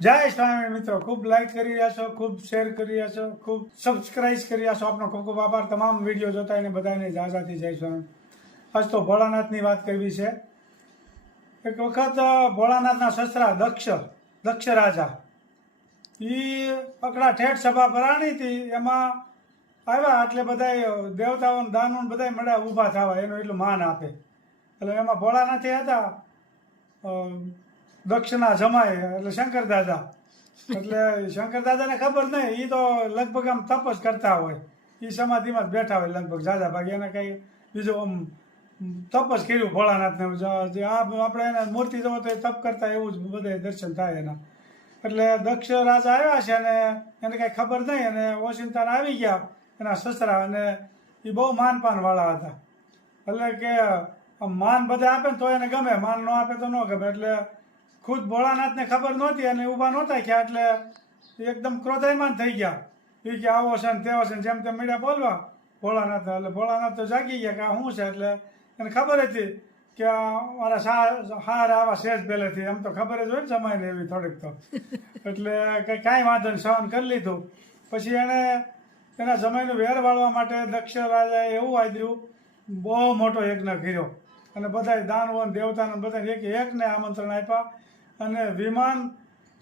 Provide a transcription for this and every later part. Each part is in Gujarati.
જય સ્વામી મિત્રો, ખૂબ લાઈક કરી રહ્યા છો, ખૂબ શેર કરી રહ્યા છો, ખૂબ સબસ્ક્રાઇબ કરી રહ્યા છો. આપનો ખૂબ ખૂબ આભાર. તમામ વિડીયો જોતા એને બધાને જાજાથી જય સ્વામી. આજ તો ભોળાનાથની વાત કરવી છે. એક વખત ભોળાનાથના સસરા દક્ષ રાજા એ પકડા ઠેઠ સભા ભરાણી હતી. એમાં આવ્યા એટલે બધા દેવતાઓ દાનો બધા મળ્યા ઊભા થવા, એનું એટલું માન આપે. એટલે એમાં ભોળાનાથે હતા દક્ષના જમાય એટલે શંકર દાદા. એટલે શંકર દાદાને ખબર નહીં, એ તો લગભગ આમ તપ જ કરતા હોય, એ સમાધિમાં જ બેઠા હોય લગભગ જાજા ભાગે. એને કંઈ બીજું આમ તપ જ કર્યું ભોળાનાથને. જે આપણે એને મૂર્તિ જોવો તો એ તપ કરતા એવું જ બધા દર્શન થાય એના. એટલે દક્ષ રાજા આવ્યા છે અને એને કાંઈ ખબર નહીં, અને ઓશિંતાને આવી ગયા એના સસરા, અને એ બહુ માનપાનવાળા હતા. એટલે કે માન બધા આપે ને તો એને ગમે, માન ન આપે તો ન ગમે. એટલે ખુદ ભોળાનાથને ખબર નહોતી અને ઊભા નહોતા થયા, એટલે એકદમ ક્રોધાયમાન થઈ ગયા. એ કે આવો છે ને તેવો છે ને જેમ તેમ મીડિયા બોલવા ભોળાનાથ. એટલે ભોળાનાથ તો જાગી ગયા કે આ શું છે. એટલે એને ખબર હતી કે મારા હાર આવા સહેજ પહેલેથી, એમ તો ખબર જ હોય ને સમયને એવી થોડીક તો. એટલે કાંઈ વાંધો નહીં, સહન કરી લીધું. પછી એણે એના સમયનું વેર વાળવા માટે દક્ષ રાજાએ એવું આદર્યું, બહુ મોટો યજ્ઞ કર્યો અને બધા દાનવો દેવતાને બધા એકને આમંત્રણ આપ્યા. અને વિમાન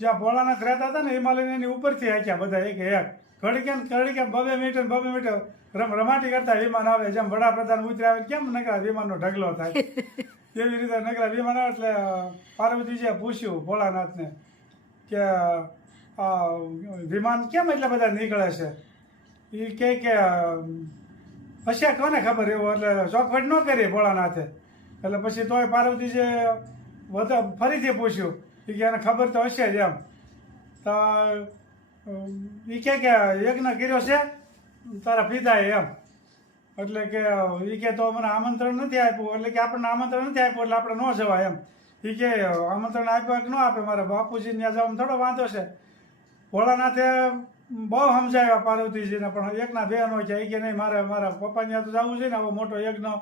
જ્યાં ભોળાનાથ રહેતા હતા ને હિમાલયની ઉપરથી હાંક્યા બધા એક ઘડીકે 2 મીટર રમાટી કરતા વિમાન આવે. જેમ વડાપ્રધાન ઉતરી આવે કેમ નકરા વિમાનનો ઢગલો થાય, એવી રીતે નકરા વિમાન આવે. એટલે પાર્વતીજીએ પૂછ્યું ભોળાનાથને કે આ વિમાન કેમ એટલા બધા નીકળે છે. એ કે હશે કોને ખબર એવું. એટલે ચોખવટ ન કરી ભોળાનાથે. એટલે પછી તોય પાર્વતીજીએ ફરીથી પૂછ્યું કે એને ખબર તો હશે જ એમ. તો એ કે યજ્ઞ કર્યો છે તારા પિતાએ એમ. એટલે કે એ કે તો મને આમંત્રણ નથી આપ્યું, એટલે કે આપણને આમંત્રણ નથી આપ્યું એટલે આપણે ન જવાય એમ. એ કે આમંત્રણ આપ્યું કે ન આપે, મારા બાપુજીને ત્યાં જવામાં થોડો વાંધો છે. ભોળાનાથે બહુ સમજાવ્યા પાર્વતીજીને, પણ એકના બે નો છે. એ કે નહીં, મારા પપ્પાને ત્યાં તો જવું છે ને, આવો મોટો યજ્ઞ,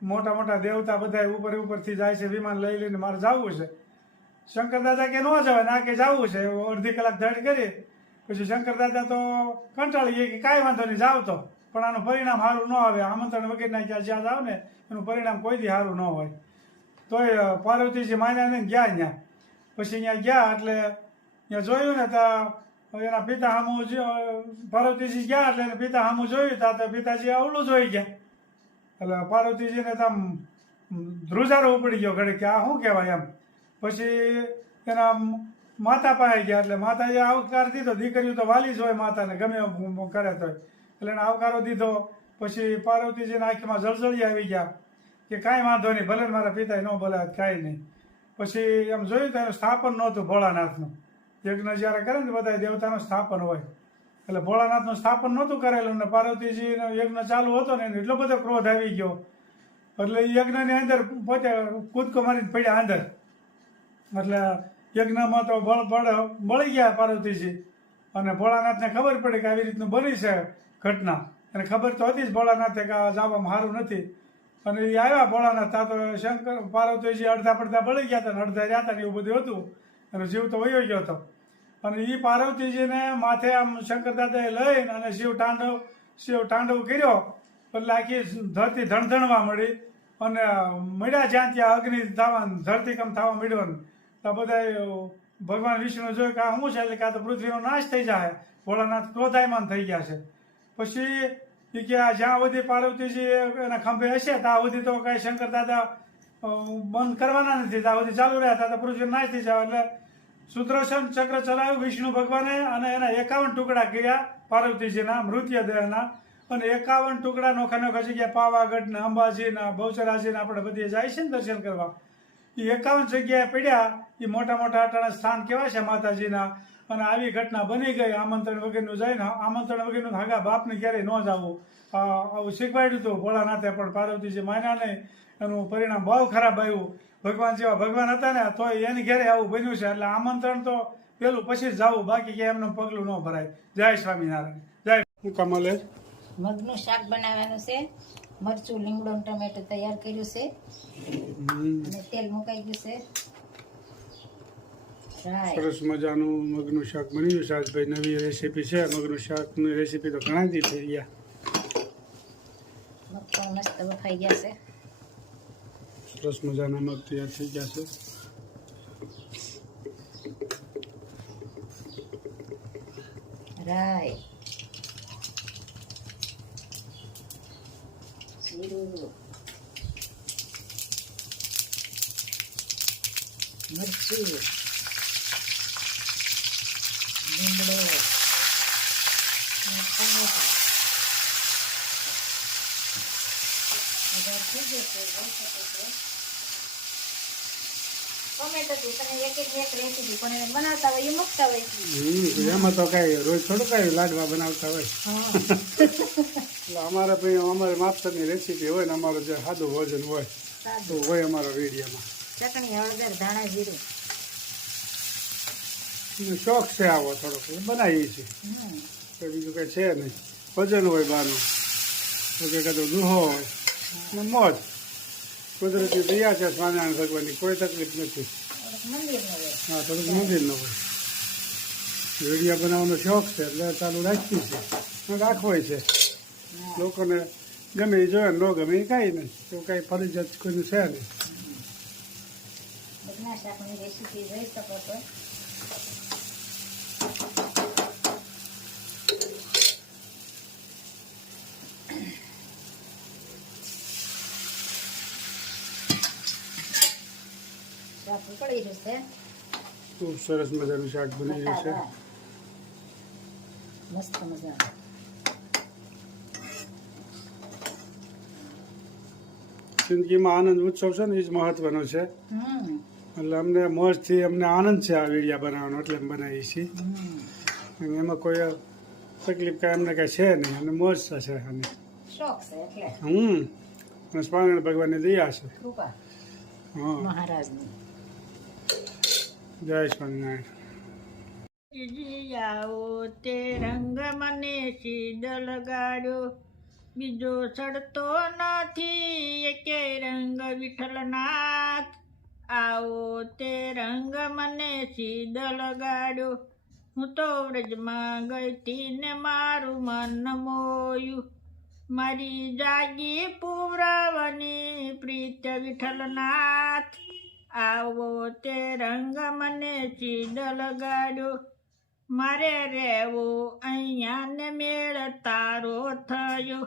મોટા દેવતા બધા ઉપરથી જાય છે વિમાન લઈ લઈને, મારે જવું છે. શંકર દાદા કે ન જવાય, ના કે જવું છે. અડધી કલાક ધડ કરી પછી શંકર દાદા તો કંટાળી કે કાંઈ વાંધો નહીં, જાવ તો, પણ આનું પરિણામ સારું ન આવે. આમંત્રણ વગરના જ્યાં જાવ ને એનું પરિણામ કોઈ દી સારું ન હોય. તોય પાર્વતીજી માન્યા ને ગયા ત્યાં. પછી અહીંયા ગયા એટલે ત્યાં જોયું ને તો એના પિતા સામું પાર્વતીજી ગયા, એટલે એના પિતા સામું જોયું તો પિતાજી અવળું જોઈ ગયા. એટલે પાર્વતીજીને તો આમ ધ્રુજારો ઉપડી ગયો ઘડી કે આ શું કહેવાય એમ. પછી એના માતા પાસે ગયા, એટલે માતાએ આવકાર દીધો. દીકરીઓ તો વાલી જ હોય માતાને, ગમે એમ કરે તો. એટલે એને આવકારો દીધો. પછી પાર્વતીજીના આંખમાં જળજળી આવી ગયા કે કાંઈ વાંધો નહીં, ભલે મારા પિતાએ ન બોલાવે કાંઈ નહીં. પછી એમ જોયું તો એનું સ્થાપન નહોતું ભોળાનાથનું. યજ્ઞ જ્યારે કરે ને બધા દેવતાનું સ્થાપન હોય, એટલે ભોળાનાથનું સ્થાપન નહોતું કરેલું. ને પાર્વતીજીનો યજ્ઞ ચાલુ હતો ને એને એટલો બધો ક્રોધ આવી ગયો, એટલે એ યજ્ઞની અંદર પોતે કૂદકો મારીને પડ્યા અંદર. એટલે યજ્ઞમાં તો બળી ગયા પાર્વતીજી. અને ભોળાનાથને ખબર પડી કે આવી રીતનું બની છે ઘટના. અને ખબર તો હતી જ ભોળાનાથે કે આ જવામાં સારું નથી. અને એ આવ્યા ભોળાનાથ, તા તો શંકર પાર્વતીજી અડધા પડધા બળી ગયા હતા ને અડધા રહ્યા હતા ને એવું બધું હતું. એનો જીવ તો વયો ગયો હતો. અને એ પાર્વતીજીને માથે આમ શંકર દાદાએ લઈને અને શિવ તાંડવ કર્યો. એટલે આખી ધરતી ધણધણવા મળી અને મળ્યા જ્યાં ત્યાં અગ્નિ થવા, ધરતીકંપ થવા મળ્યો. તો બધા ભગવાન વિષ્ણુ જોયું કે આ શું છે, એટલે કે આ તો પૃથ્વીનો નાશ થઈ જાય. ભોળાનાથ ક્રોધાયમાન થઈ ગયા છે. પછી એ કે જ્યાં સુધી પાર્વતીજી એના ખંભે હશે ત્યાં સુધી તો કાંઈ શંકર દાદા બંધ કરવાના નથી, ત્યાં સુધી ચાલુ રહ્યા, ત્યાં તો પૃથ્વી નાશ થઈ જાય. એટલે સુદર્શન ચક્ર ચલાવ્યું વિષ્ણુ ભગવાને અને એના 51 ટુકડા કર્યા પાર્વતીજીના મૃત્યુદેહના. અને 51 ટુકડા નોખા જગ્યાએ પાવાગઢ, અંબાજીના, બહુચરાજીના આપણે બધી જાય છે ને દર્શન કરવા, એ 51 જગ્યાએ પડ્યા. એ મોટા અટાણા સ્થાન કહેવાય છે માતાજીના. અને આવી ઘટના બની ગઈ. આમંત્રણ વગરનું જઈને આમંત્રણ વગરનું હાગા બાપને ક્યારેય ન જવું, આવું શીખવાડ્યું હતું ભોળાનાથે. પણ પાર્વતીજી માન્યા નહીં, એનું પરિણામ બહુ ખરાબ આવ્યું. ભગવાન જેવા ભગવાન હતા ને તો એની ઘેરે આવું બન્યું છે. એટલે આમંત્રણ તો પેલું પછી જ જવું, બાકી કે એમનું પગલું ન ભરાય. જય સ્વામિનારાયણ. જય કમલે. મગનું શાક બનાવવાનું છે. મરચું, લીમડો, ટમેટું તૈયાર કર્યું છે અને તેલ મુકાઈ ગયું છે. રાય સરસ મજાનું મગનું શાક બની ગયું. સાજભાઈ નવી રેસીપી છે મગનું શાકની રેસીપી તો ઘણા દી થઈ ગયા. મગ પણ મસ્ત બફાઈ ગયા છે. સરસ મજાના મગ તૈયાર થઈ ગયા છે. રાય જીરું મરચું લીમડો અને ટામેટાં વઘાર થઈ જશે. જોઈ શકો છો. ટોમેટોથી તમે એક રેસીપી પણ એને બનાવતા હોય એ મૂકતા હોય. એમાં તો કઈ રોજ થોડું કઈ લાડવા બનાવતા હોય. એટલે અમારે માપસરની રેસીપી હોય ને અમારું જે સાદું ભોજન હોય તો સાદું હોય અમારા વિડીયોમાં. ચટણી હળદર ધાણા જીરું. શોખ છે આવો થોડોક બનાવીએ છીએ. કંઈ બીજું કંઈ છે નહીં. ભજન હોય બાનું તો કે કાં તો દુહો હોય ને મોજ. કુદરતી દયા છે સ્વામિનારાયણ ભગવાનની, કોઈ તકલીફ નથી. મંદિરનો હોય. હા, થોડુંક મંદિરનો હોય. વિડીયો બનાવવાનો શોખ છે એટલે ચાલુ રાખી છે, રાખવો છે. લોકોને ગમે એ જોયે ને ન ગમે એ કાંઈ નહીં, એવું કાંઈ ફરજિયાત કોઈનું છે નહીં. મગના શાકની રેસીપી જોઈ શકો છો. શાક ઉકળી રહ્યું છે. ખૂબ સરસ મજાનું શાક બની રહ્યું છે. બટાકા. મસ્ત મજાનું. જિંદગીમાં આનંદ ઉત્સવ છે ને એ જ મહત્વનો છે. એટલે અમને મોજથી અમને આનંદ છે આ વિડીયા બનાવવાનો, એટલે અમે બનાવીએ છીએ. અને એમાં કોઈ તકલીફ કાંઈ અમને કાંઈ છે નહીં, અને મોજ છે અને શોખ છે એટલે અને સ્વામિનારાયણ ભગવાનની દયા છે. કૃપા હા, મહારાજની. જય સ્વામિનારાયણ. આવો તે રંગ મને સીધ લગાડ્યો, બીજો સડતો નથી એકે રંગ વિઠ્ઠલનાથ. આવો તે રંગ મને સીધ લગાડ્યો, હું તો વ્રજમાં ગઈ તી ને મારું મન મોયું. મારી જાગી પૂરવની પ્રીત વિઠ્ઠલનાથ. આવો તે રંગ મને સીધ લગાડ્યો, મારે રહેવું અહીંયા ને મેળ તારો થયો.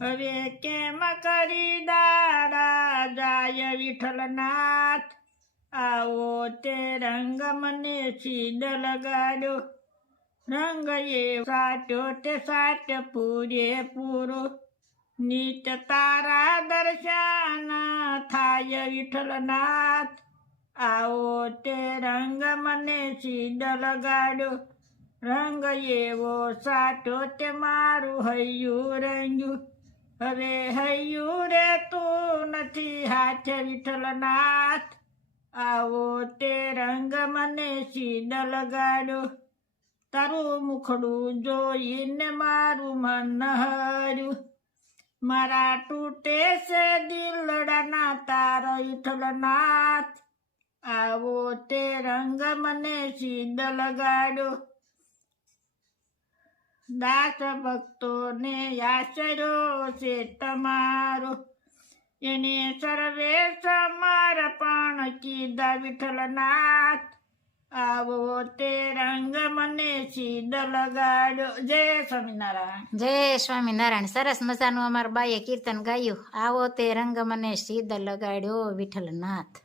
હવે કેમ કરી દાડા જાય વિઠ્ઠલનાથ. આવો તે રંગ મને સીધ લગાડ્યો, રંગ એ સાટ્યો તે સાટ પૂરેપૂરો. નિત્ય તારા દર્શન થાય વિઠ્ઠલનાથ. આવો તે રંગ મને સીધ લગાડ્યો, રંગ એવો સાટો તે મારું હૈયું રંગ્યું. હવે હૈયું રે તું નથી હાથે વિઠ્ઠલનાથ. આવો તે રંગ મને સીધ લગાડ્યો, તારું મુખડું જોઈને મારું મન હર્યું. મારા તૂટે છે દિલડાના તારા વિઠ્ઠલનાથ. આવો તે રંગ મને સીધ લગાડ્યો, દાસ ભક્તોને આશરો છે તમારો. એને સર્વે સમર્પણ કીધા વિઠ્ઠલનાથ. આવો તે રંગ મને સીધ લગાડ્યો. જય સ્વામિનારાયણ. જય સ્વામિનારાયણ. સરસ મજાનું અમારા બાઈએ કીર્તન ગાયું. આવો તે રંગ મને સીધ લગાડ્યો વિઠ્ઠલનાથ.